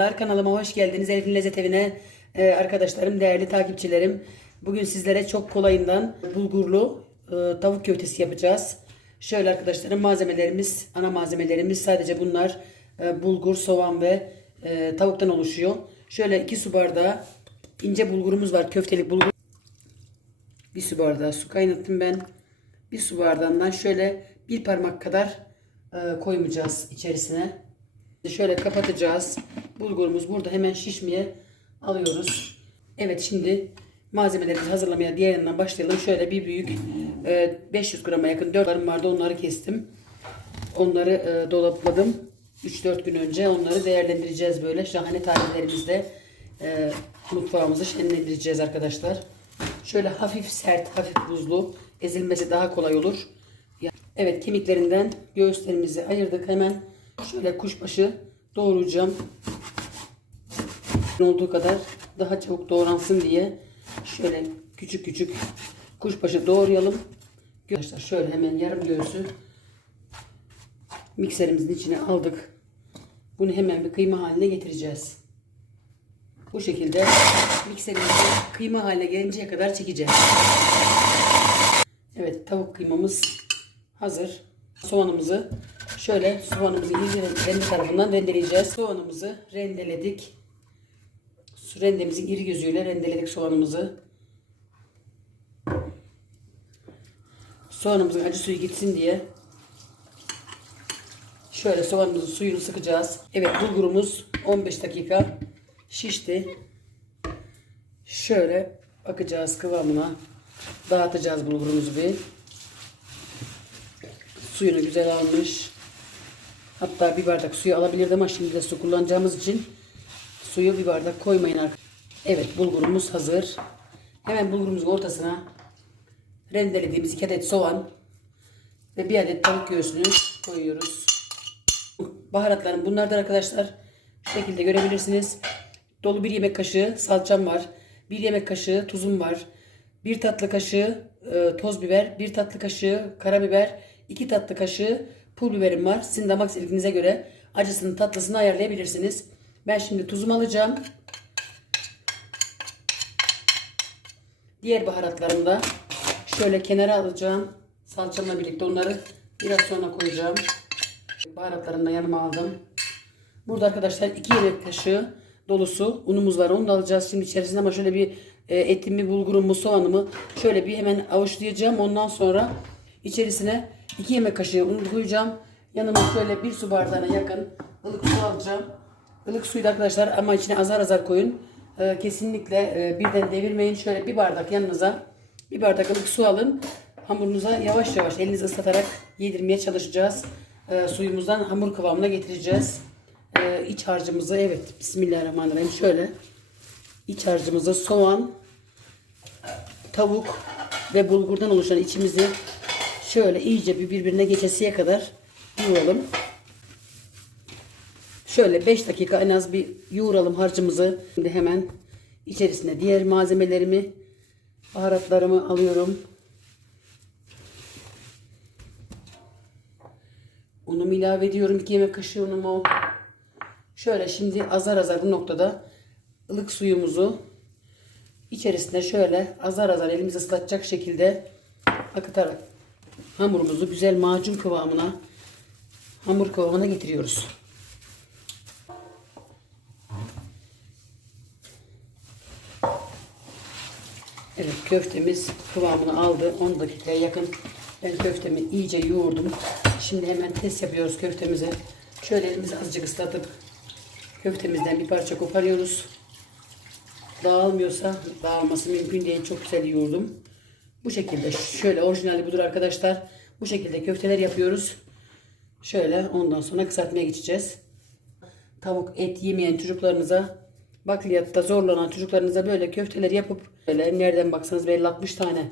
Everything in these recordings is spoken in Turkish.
Kanalıma hoş geldiniz. Elif'in Lezzet Evi'ne Ee, arkadaşlarım, değerli takipçilerim. Bugün sizlere çok kolayından bulgurlu e, tavuk köftesi yapacağız. Şöyle arkadaşlarım malzemelerimiz, ana malzemelerimiz sadece bunlar. E, bulgur, soğan ve e, tavuktan oluşuyor. Şöyle 2 su bardağı ince bulgurumuz var. Köftelik bulgur. Bir su bardağı su kaynattım ben. Bir su bardağından şöyle bir parmak kadar e, koymayacağız içerisine. Şöyle kapatacağız. Bulgurumuz burada hemen şişmeye alıyoruz. Evet şimdi malzemelerimizi hazırlamaya diğer yandan başlayalım. Şöyle bir büyük e, 500 grama yakın 4 larım vardı onları kestim. Onları e, dolapaladım. 3-4 gün önce onları değerlendireceğiz böyle. Şahane tariflerimizle e, mutfağımızı şenlendireceğiz arkadaşlar. Şöyle hafif sert, hafif buzlu. Ezilmesi daha kolay olur. Evet kemiklerinden göğüslerimizi ayırdık hemen. Şöyle kuşbaşı doğrayacağım. Olduğu kadar daha çabuk doğransın diye şöyle küçük küçük kuşbaşı doğrayalım. Arkadaşlar şöyle hemen yarım göğsü mikserimizin içine aldık. Bunu hemen bir kıyma haline getireceğiz. Bu şekilde mikserimizi kıyma haline gelinceye kadar çekeceğiz. Evet tavuk kıymamız hazır. Soğanımızı şöyle soğanımızı iyice rende tarafından rendeleyeceğiz. Soğanımızı rendeledik. Rendemizin iri gözüyle rendeledik soğanımızı. Soğanımızın acı suyu gitsin diye şöyle soğanımızın suyunu sıkacağız. Evet bulgurumuz 15 dakika şişti. Şöyle bakacağız kıvamına. Dağıtacağız bulgurumuzu bir. Suyunu güzel almış. Hatta bir bardak suyu alabilirdi ama şimdi de su kullanacağımız için suyu bir bardak koymayın arkadaşlar. Evet bulgurumuz hazır. Hemen bulgurumuzun ortasına rendelediğimiz iki adet soğan ve bir adet tavuk göğsünü koyuyoruz. Baharatlarım bunlardan arkadaşlar. Şu şekilde görebilirsiniz. Dolu bir yemek kaşığı salçam var. Bir yemek kaşığı tuzum var. Bir tatlı kaşığı e, toz biber. Bir tatlı kaşığı karabiber. iki tatlı kaşığı pul biberim var. Sizin damak zevkinize göre acısını tatlısını ayarlayabilirsiniz. Ben şimdi tuzumu alacağım. Diğer baharatlarımı da şöyle kenara alacağım. Salçamla birlikte onları biraz sonra koyacağım. Baharatlarını da yanıma aldım. Burada arkadaşlar 2 yemek kaşığı dolusu unumuz var. Onu da alacağız şimdi içerisinde ama şöyle bir e, etimi, bulgurumu, soğanımı şöyle bir hemen avuçlayacağım. Ondan sonra içerisine 2 yemek kaşığı un koyacağım. Yanıma şöyle bir su bardağına yakın ılık su alacağım. Ilık suyu da arkadaşlar ama içine azar azar koyun. E, kesinlikle e, birden devirmeyin. Şöyle bir bardak yanınıza bir bardak ılık su alın. Hamurunuza yavaş yavaş elinizi ıslatarak yedirmeye çalışacağız. E, suyumuzdan hamur kıvamına getireceğiz. E, iç harcımızı evet Bismillahirrahmanirrahim şöyle iç harcımızı soğan, tavuk ve bulgurdan oluşan içimizi şöyle iyice bir birbirine geçesiye kadar yoğuralım. Şöyle 5 dakika en az bir yoğuralım harcımızı. Şimdi hemen içerisine diğer malzemelerimi, baharatlarımı alıyorum. Unumu ilave ediyorum. 2 yemek kaşığı unumu. Şöyle şimdi azar azar bu noktada ılık suyumuzu içerisine şöyle azar azar elimizi ıslatacak şekilde akıtarak hamurumuzu güzel macun kıvamına hamur kıvamına getiriyoruz. Evet köftemiz kıvamını aldı. 10 dakikaya yakın ben köftemi iyice yoğurdum. Şimdi hemen test yapıyoruz köftemizi. Şöyle elimizi azıcık ıslatıp köftemizden bir parça koparıyoruz. Dağılmıyorsa dağılması mümkün değil. Çok güzel yoğurdum. Bu şekilde şöyle orijinali budur arkadaşlar. Bu şekilde köfteler yapıyoruz. Şöyle ondan sonra kısaltmaya geçeceğiz. Tavuk et yemeyen çocuklarınıza bakliyatta zorlanan çocuklarınıza böyle köfteler yapıp böyle nereden baksanız belli 60 tane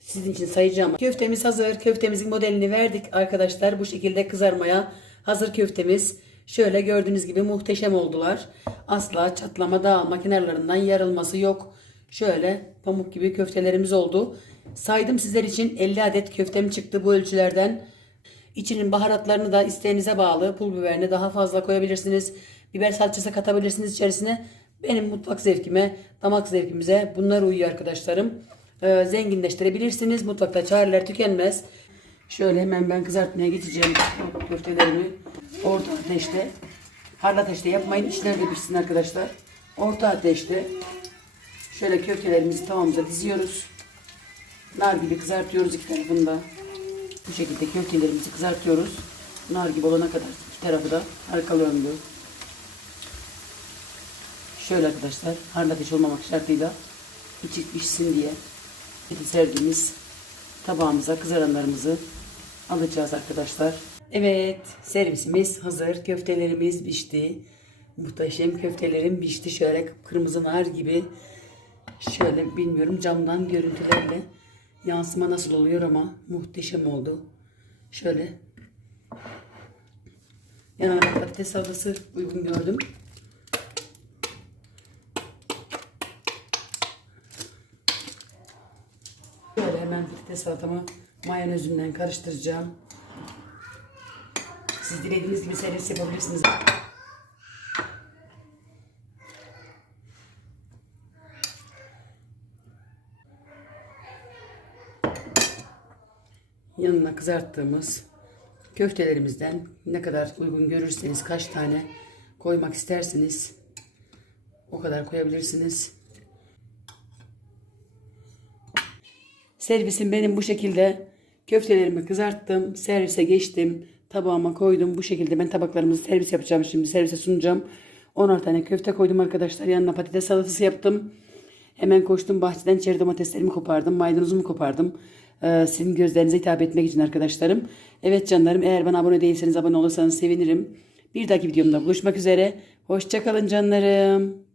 sizin için sayacağım. Köftemiz hazır. Köftemizin modelini verdik arkadaşlar. Bu şekilde kızarmaya hazır köftemiz. Şöyle gördüğünüz gibi muhteşem oldular. Asla çatlama dağılma kenarlarından yarılması yok. Şöyle pamuk gibi köftelerimiz oldu. Saydım sizler için 50 adet köftem çıktı bu ölçülerden. İçinin baharatlarını da isteğinize bağlı pul biberini daha fazla koyabilirsiniz. biber salçası katabilirsiniz içerisine. Benim mutfak zevkime, damak zevkimize bunlar uyuyor arkadaşlarım. Ee, zenginleştirebilirsiniz. Mutfakta çareler tükenmez. Şöyle hemen ben kızartmaya geçeceğim köftelerimi. Orta ateşte. Harlı ateşte yapmayın. İçler de pişsin arkadaşlar. Orta ateşte. Şöyle köftelerimizi tavamıza diziyoruz. Nar gibi kızartıyoruz iki tarafında. Bu şekilde köftelerimizi kızartıyoruz. Nar gibi olana kadar iki tarafı da arkalı önlü. Şöyle arkadaşlar harlı ateş olmamak şartıyla içi pişsin diye serdiğimiz tabağımıza kızaranlarımızı alacağız arkadaşlar. Evet servisimiz hazır. Köftelerimiz pişti. Muhteşem köftelerim pişti. Şöyle kırmızı nar gibi. Şöyle bilmiyorum camdan görüntülerle yansıma nasıl oluyor ama muhteşem oldu. Şöyle yanına patates salatası uygun gördüm. Böyle hemen patates salatamı mayonezünden karıştıracağım. Siz dilediğiniz gibi servis yapabilirsiniz. Yanına kızarttığımız köftelerimizden ne kadar uygun görürseniz kaç tane koymak isterseniz o kadar koyabilirsiniz. Servisim benim bu şekilde. Köftelerimi kızarttım. Servise geçtim. Tabağıma koydum. Bu şekilde ben tabaklarımızı servis yapacağım şimdi. Servise sunacağım. 10'ar tane köfte koydum arkadaşlar. Yanına patates salatası yaptım. Hemen koştum bahçeden çeri domateslerimi kopardım. Maydanozumu kopardım. Ee, sizin gözlerinize hitap etmek için arkadaşlarım. Evet canlarım eğer bana abone değilseniz abone olursanız sevinirim. Bir dahaki videomda buluşmak üzere. Hoşçakalın canlarım.